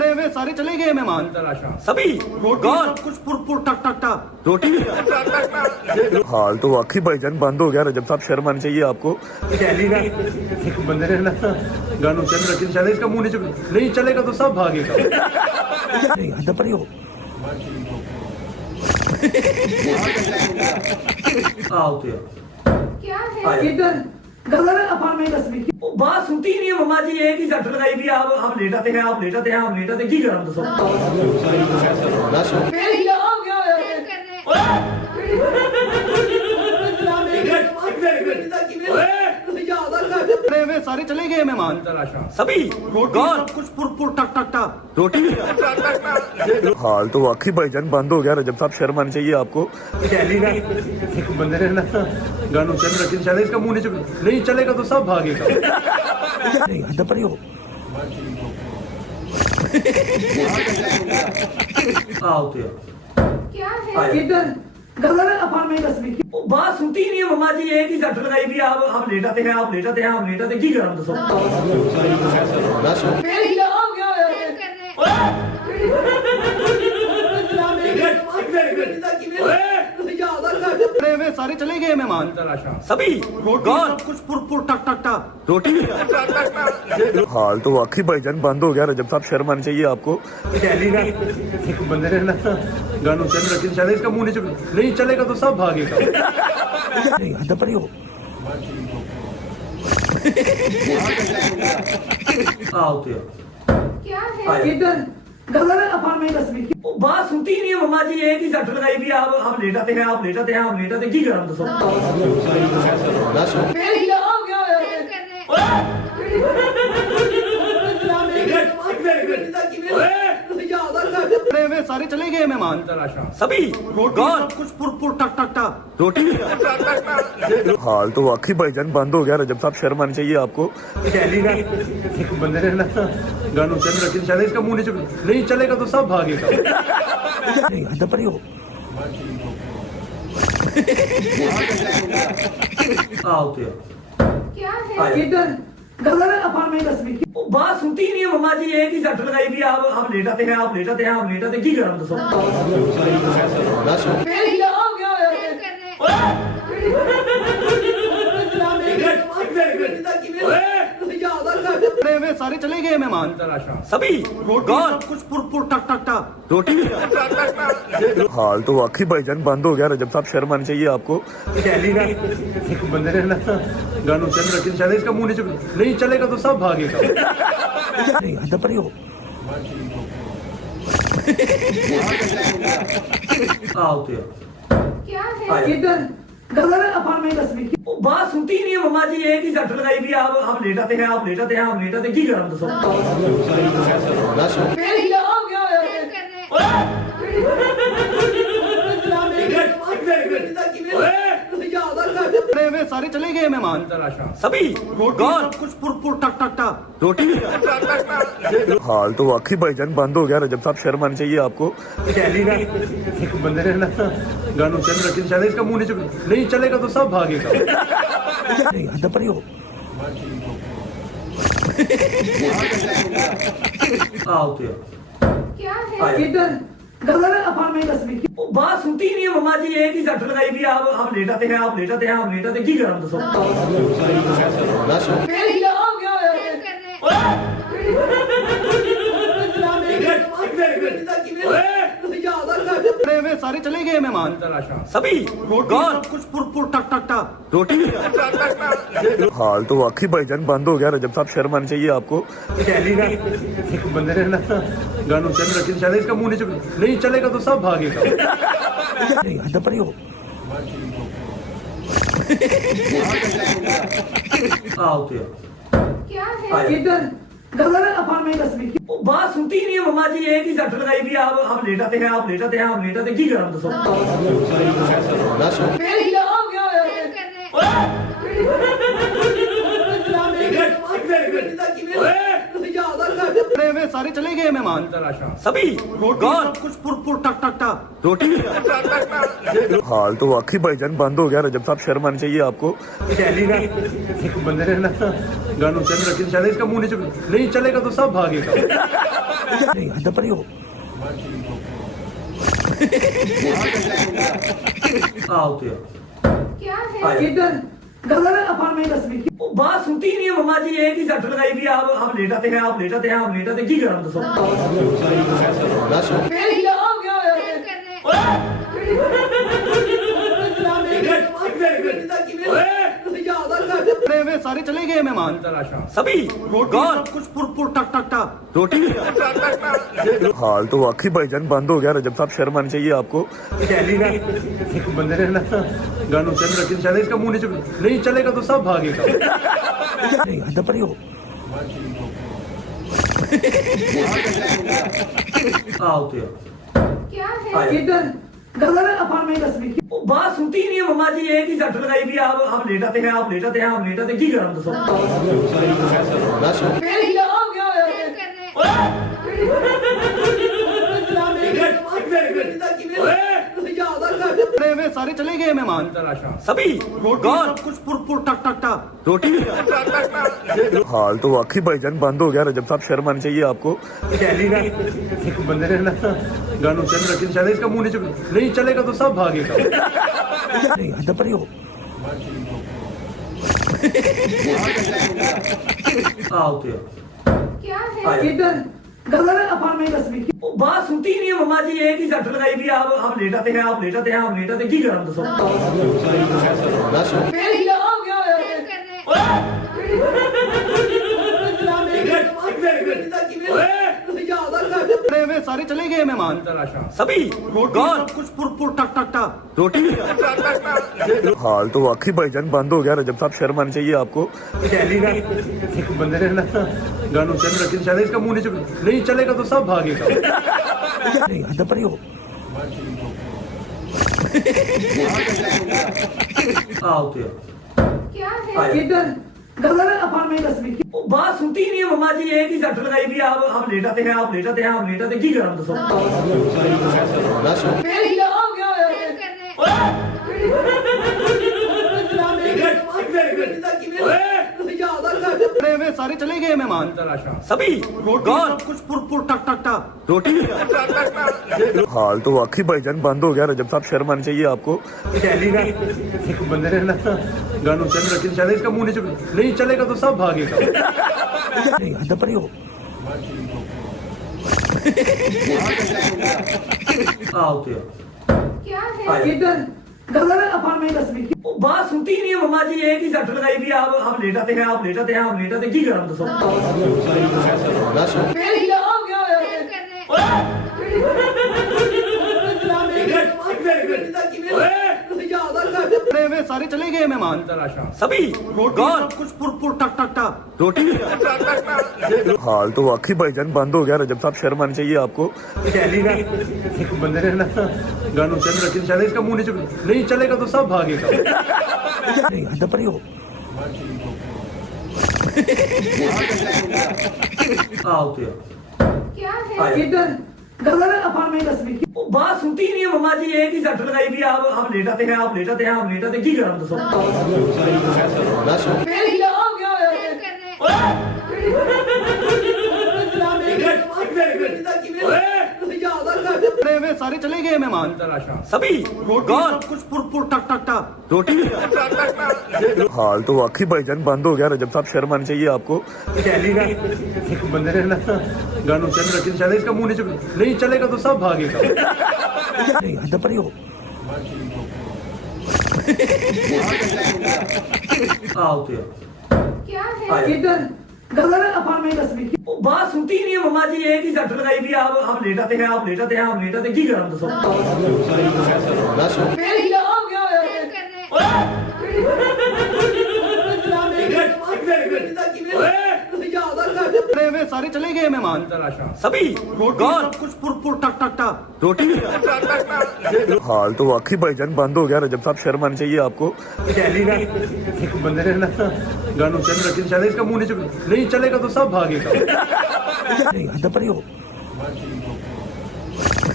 हुए सारे चले गए मेहमान सभी रोटी सब कुछ पुर पुर टक टक टक रोटी हाल तो वाकई भाईजान बंद हो गया। रजब साहब शर्म आनी चाहिए आपको। एक बंदे ने ना गानों चल रखी शायद इसका मुंह नहीं चलेगा तो सब भागेगा। पड़ी हो आओ तो क्या है इधर गलत है अपार में तस्वीर वो बात सुनती ही नहीं है मम्मा जी। एक ही झट लगाई भी आप लेटाते हैं आप लेटाते हैं आप लेटाते की करा तो सब हुए सारे चले गए मेहमान सभी रोटी सब कुछ पुर पुर टक टक टक रोटी हाल तो वाकई भाईजान बंद हो गया। रजब साहब शर्म आनी चाहिए आपको। एक बंदे ने ना गानों चल रखी शायद इसका मुंह नहीं चलेगा तो सब भागेगा। पड़ी हो आओ तो क्या है इधर गलत है अपार में तस्वीर वो बात सुनती ही नहीं है मम्मा जी। एक ही झट लगाई भी आप लेटाते हैं आप लेटाते हैं आप लेटाते की करा तो सब हुए सारे चले गए मेहमान सभी रोटी सब कुछ पुर पुर टक टक टक रोटी हाल तो वाकई भाईजान बंद हो गया। रजब साहब शर्म आनी चाहिए आपको। एक बंदे ने ना गानों चल रखी शायद इसका मुंह नहीं चलेगा तो सब भागेगा। पड़ी हो आओ तो क्या है इधर गलत है अपार में तस्वीर वो बात सुनती ही नहीं है मम्मा जी। एक ही झट लगाई भी आप लेटाते हैं आप लेटाते हैं आप लेटाते की करा तो सब हुए सारे चले गए मेहमान सभी रोटी सब कुछ पुर पुर टक टक टक रोटी हाल तो वाकई भाईजान बंद हो गया। रजब साहब शर्म आनी चाहिए आपको। एक बंदे ने ना गानों चल रखी शायद इसका मुंह नहीं चलेगा तो सब भागेगा। पड़ी हो आओ तो क्या है इधर गलत है अपार में तस्वीर वो बात सुनती ही नहीं है मम्मा जी। एक ही झट लगाई भी आप लेटाते हैं आप लेटाते हैं आप लेटाते की करा तो सब हुए सारे चले गए मेहमान सभी रोटी सब कुछ पुर पुर टक टक टक रोटी हाल तो वाकई भाईजान बंद हो गया। रजब साहब शर्म आनी चाहिए आपको। एक बंदे ने ना गानों चल रखी शायद इसका मुंह नहीं चलेगा तो सब भागेगा। पड़ी हो आओ तो क्या है इधर गलत है अपार में तस्वीर वो बात सुनती ही नहीं है मम्मा जी। एक ही झट लगाई भी आप लेटाते हैं आप लेटाते हैं आप लेटाते की करा तो सब हुए सारे चले गए मेहमान सभी रोटी सब कुछ पुर पुर टक टक टक रोटी हाल तो वाकई भाईजान बंद हो गया। रजब साहब शर्म आनी चाहिए आपको। एक बंदे ने ना गानों चल रखी शायद इसका मुंह नहीं चलेगा तो सब भागेगा। पड़ी हो आओ तो क्या है इधर गलत है अपार में तस्वीर वो बात सुनती ही नहीं है मम्मा जी। एक ही झट लगाई भी आप लेटाते हैं आप लेटाते हैं आप लेटाते की करा तो सब हुए सारे चले गए मेहमान सभी रोटी सब कुछ पुर पुर टक टक टक रोटी हाल तो वाकई भाईजान बंद हो गया। रजब साहब शर्म आनी चाहिए आपको। एक बंदे ने ना गानों चल रखी शायद इसका मुंह नहीं चलेगा तो सब भागेगा। पड़ी हो आओ तो क्या है इधर गलत है अपार में तस्वीर वो बात सुनती ही नहीं है मम्मा जी। एक ही झट लगाई भी आप लेटाते हैं आप लेटाते हैं आप लेटाते की करा तो सब हुए सारे चले गए मेहमान सभी रोटी सब कुछ पुर पुर टक टक टक रोटी हाल तो वाकई भाईजान बंद हो गया रजब साहब शर्म आनी चाहिए आपको शैली ना एक बंदे ने ना गानों चल रखी शायद इसका मुंह नहीं चलेगा तो सब भागेगा नहीं अंदर पड़ी हो आओ तो क्या है इधर गलत अपार्टमेंट तस्वीर वो बात सुनती ही नहीं है मम्मा जी। एक ही झट लगाई भी आप लेटाते हैं आप लेटाते हैं आप लेटाते की करा दसो में सारे चले गए मेहमान सभी रोटी सब कुछ पुर पुर टक टक टक रोटी हाल तो वाकई भाईजान बंद हो गया रजब साहब शर्म आनी चाहिए आपको शैली ना एक बंदे ने ना गानों चल रखी शायद इसका मुंह नहीं चलेगा तो सब भागेगा नहीं अंदर पड़ी हो आओ तो क्या है इधर गलत अपार्टमेंट तस्वीर वो बात सुनती ही नहीं है मम्मा जी। एक ही झट लगाई भी आप लेटाते हैं आप लेटाते हैं आप लेटाते की करा दसो में सारे चले गए मेहमान सभी रोटी सब कुछ पुर पुर टक टक टक रोटी हाल तो वाकई भाईजान बंद हो गया रजब साहब शर्म आनी चाहिए आपको शैली ना एक बंदे ने ना गानों चल रखी शायद इसका मुंह नहीं चलेगा तो सब भागेगा नहीं अंदर पड़ी हो आओ तो क्या है इधर गलत अपार्टमेंट तस्वीर वो बात सुनती ही नहीं है मम्मा जी। एक ही झट लगाई भी आप लेटाते हैं आप लेटाते हैं आप लेटाते की करा दसो में सारे चले गए मेहमान सभी रोटी सब कुछ पुर पुर टक टक टक रोटी हाल तो वाकई भाईजान बंद हो गया रजब साहब शर्म आनी चाहिए आपको शैली ना एक बंदे ने ना गानों चल रखी शायद इसका मुंह नहीं चलेगा तो सब भागेगा नहीं अंदर पड़ी हो आओ तो क्या है इधर गलत अपार्टमेंट तस्वीर वो बात सुनती ही नहीं है मम्मा जी। एक ही झट लगाई भी आप लेटाते हैं आप लेटाते हैं आप लेटाते की करा दसो में सारे चले गए मेहमान सभी रोटी सब कुछ पुर पुर टक टक टक रोटी हाल तो वाकई भाईजान बंद हो गया रजब साहब शर्म आनी चाहिए आपको शैली ना एक बंदे ने ना गानों चल रखी शायद इसका मुंह नहीं चलेगा तो सब भागेगा नहीं अंदर पड़ी हो आओ तो क्या है इधर गलत अपार्टमेंट तस्वीर वो बात सुनती ही नहीं है मम्मा जी। एक ही झट लगाई भी आप लेटाते हैं आप लेटाते हैं आप लेटाते की करा दसो में सारे चले गए मेहमान सभी रोटी सब कुछ पुर पुर टक टक टक रोटी हाल तो वाकई भाईजान बंद हो गया रजब साहब शर्म आनी चाहिए आपको शैली ना एक बंदे ने ना गानों चल रखी शायद इसका मुंह नहीं चलेगा तो सब भागेगा नहीं अंदर पड़ी हो आओ तो क्या है इधर गलत अपार्टमेंट तस्वीर वो बात सुनती ही नहीं है मम्मा जी। एक ही झट लगाई भी आप लेटाते हैं आप लेटाते हैं आप लेटाते की करा दसो में सारे चले गए मेहमान सभी रोटी सब कुछ पुर पुर टक टक टक रोटी हाल तो वाकई भाईजान बंद हो गया रजब साहब शर्म आनी चाहिए आपको शैली ना एक बंदे ने ना गानों चल रखी शायद इसका मुंह नहीं चलेगा तो सब भागेगा नहीं अंदर पड़ी हो आओ तो क्या है इधर गलत अपार्टमेंट तस्वीर वो बात सुनती ही नहीं है मम्मा जी। एक ही झट लगाई भी आप लेटाते हैं आप लेटाते हैं आप लेटाते की करा दसो में सारे चले गए मेहमान सभी रोटी सब कुछ पुर पुर टक टक टक रोटी हाल तो वाकई भाईजान बंद हो गया रजब साहब शर्म आनी चाहिए आपको शैली ना एक बंदे ने ना गानों चल रखी शायद इसका मुंह नहीं चलेगा तो सब भागेगा नहीं अंदर पड़ी हो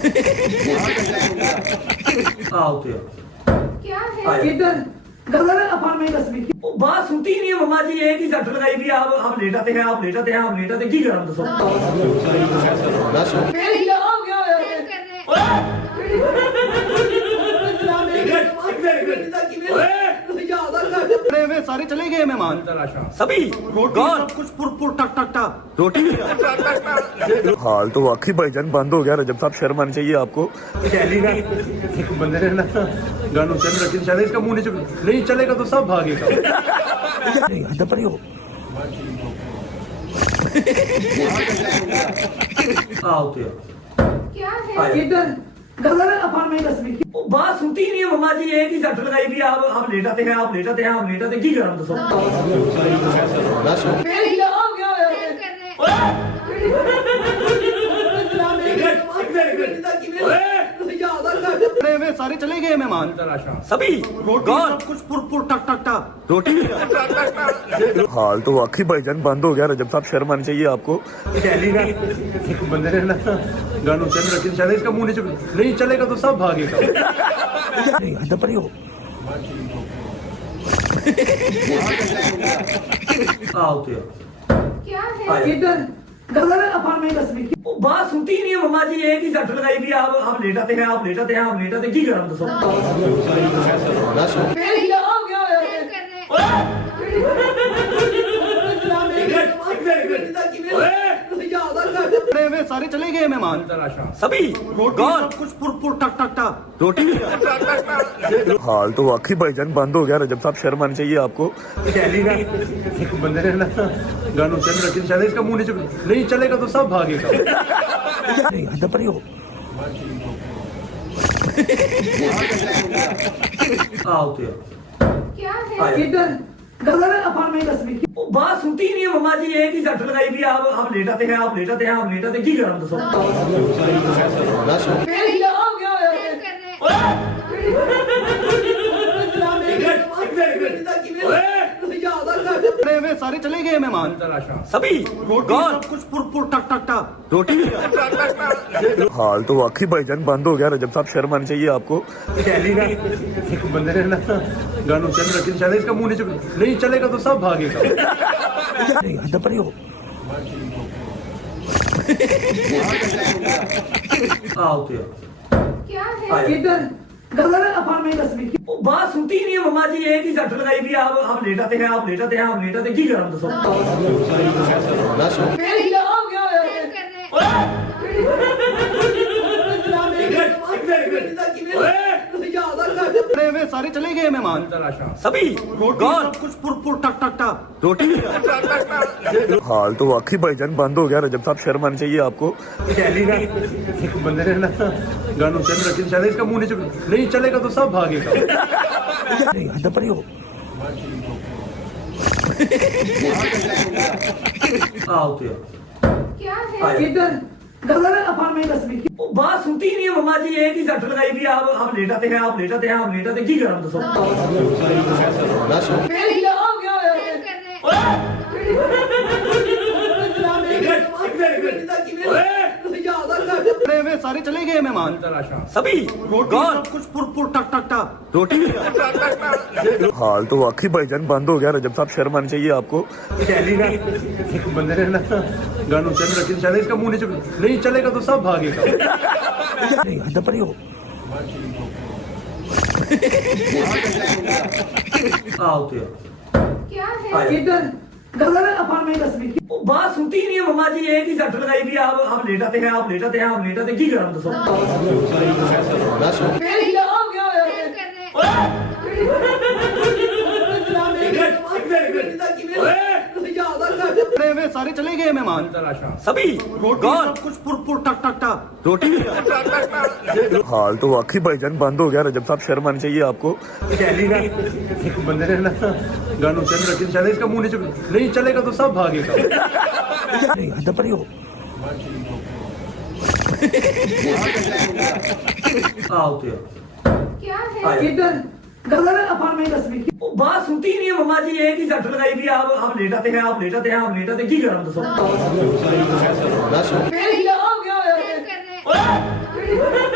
आओ तो क्या है आया इधर गलत है अफान में तस्वीर वो बात सुनती ही नहीं है मम्मा जी एक ही झट लगाई भी आप लेटाते हैं आप लेटाते हैं आप लेटाते की करम दसो वे सारे चले गए मेहमान सभी रोटी सब कुछ पुर टक टक टक रोटी हाल तो वाकई भाईजान बंद हो गया रजब साहब, शर्म आनी चाहिए आपको। एक बंदे ने ना गानों चल रखी शायद इसका मुंह नहीं चलेगा तो सब भागेगा। हद पर ही हो। आओ तो क्या है आया इधर गलत है अफान में तस्वीर वो बात सुनती ही नहीं है मम्मा जी एक ही झट लगाई भी आप लेटाते हैं आप लेटाते हैं आप लेटाते की करम दसो वे सारे चले गए मेहमान सभी रोटी सब कुछ पुर टक टक टक रोटी हाल तो वाकई भाईजान बंद हो गया रजब साहब, शर्म आनी चाहिए आपको। एक बंदे ने ना गानों चल रखी शायद इसका मुंह नहीं चलेगा तो सब भागेगा। हद पर ही हो। आओ तो क्या है आया इधर गलत है अफान में तस्वीर वो बात सुनती ही नहीं है मम्मा जी एक ही झट लगाई भी आप लेटाते हैं आप लेटाते हैं आप लेटाते की करम दसो वे सारे चले गए मेहमान सभी रोटी सब कुछ पुर टक टक टक रोटी हाल तो वाकई भाईजान बंद हो गया रजब साहब, शर्म आनी चाहिए आपको। एक बंदे ने ना गानों चल रखी शायद इसका मुंह नहीं चलेगा तो सब भागेगा। हद पर ही हो। आओ तो क्या है आया इधर गलत है अफान में तस्वीर वो बात सुनती ही नहीं है मम्मा जी एक ही झट लगाई भी आप लेटाते हैं आप लेटाते हैं आप लेटाते की करम दसो वे सारे चले गए मेहमान सभी रोटी सब कुछ पुर टक टक टक रोटी हाल तो वाकई भाईजान बंद हो गया रजब साहब, शर्म आनी चाहिए आपको। एक बंदे ने ना गानों चल रखी शायद इसका मुंह नहीं चलेगा तो सब भागेगा। हद पर ही हो। आओ तो क्या है आया इधर गलत है अफान में तस्वीर वो बात सुनती ही नहीं है मम्मा जी एक ही झट लगाई भी आप लेटाते हैं आप लेटाते हैं आप लेटाते की करम दसो वे सारे चले गए मेहमान सभी रोटी सब कुछ पुर टक टक टक रोटी हाल तो वाकई भाईजान बंद हो गया रजब साहब, शर्म आनी चाहिए आपको। एक बंदे ने ना गानों चल रखी शायद इसका मुंह नहीं चलेगा तो सब भागेगा। हद पर ही हो। आओ तो क्या है आया इधर गलत है अफान में तस्वीर वो बात सुनती ही नहीं है मम्मा जी एक ही झट लगाई भी आप लेटाते हैं आप लेटाते हैं आप लेटाते की करम दसो वे सारे चले गए मेहमान सभी रोटी सब कुछ पुर टक टक टक रोटी हाल तो वाकई भाईजान बंद हो गया रजब साहब, शर्म आनी चाहिए आपको। एक बंदे ने ना गानों चल रखी शायद इसका मुंह नहीं चलेगा तो सब भागेगा। हद पर ही हो। आओ तो क्या है आया इधर गलत है अफान में तस्वीर वो बात सुनती ही नहीं है मम्मा जी एक ही झट लगाई भी आप लेटाते हैं आप लेटाते हैं आप लेटाते की करम दसो वे सारे चले गए मेहमान सभी रोटी सब कुछ पुर टक टक टक रोटी हाल तो वाकई भाईजान बंद हो गया रजब साहब, शर्म आनी चाहिए आपको। एक बंदे ने ना गानों चल रखी शायद इसका मुंह नहीं चलेगा तो सब भागेगा। हद पर ही हो। आओ तो क्या है आया इधर गलत है अफान में तस्वीर वो बात सुनती ही नहीं है मम्मा जी एक ही झट लगाई भी आप लेटाते हैं आप लेटाते हैं आप लेटाते की करम दसो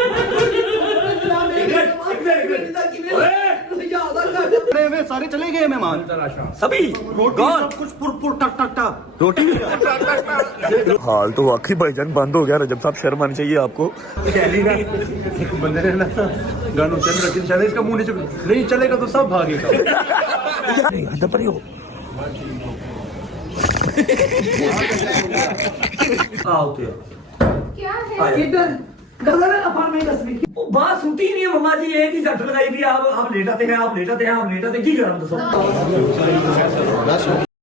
पड़े हुए सारे चले गए मेहमान सभी रोटी सब कुछ पुर पुर टक टक टक रोटी हाल तो वाकई भाईजान बंद हो गया रजब साहब, शर्म आनी चाहिए आपको। एक बंदे ने ना गन उतर रखी शायद इसका मुंह नीचे नहीं चलेगा तो सब भागेगा नहीं हद पर ही हो। आओ तो क्या है इधर गलत अपार्टमेंट तस्वीर वो बात सुनती ही नहीं है मम्मा जी, एक ही झट लगाई भी आप लेटाते हैं आप लेटाते हैं आप लेटाते, की करा दसो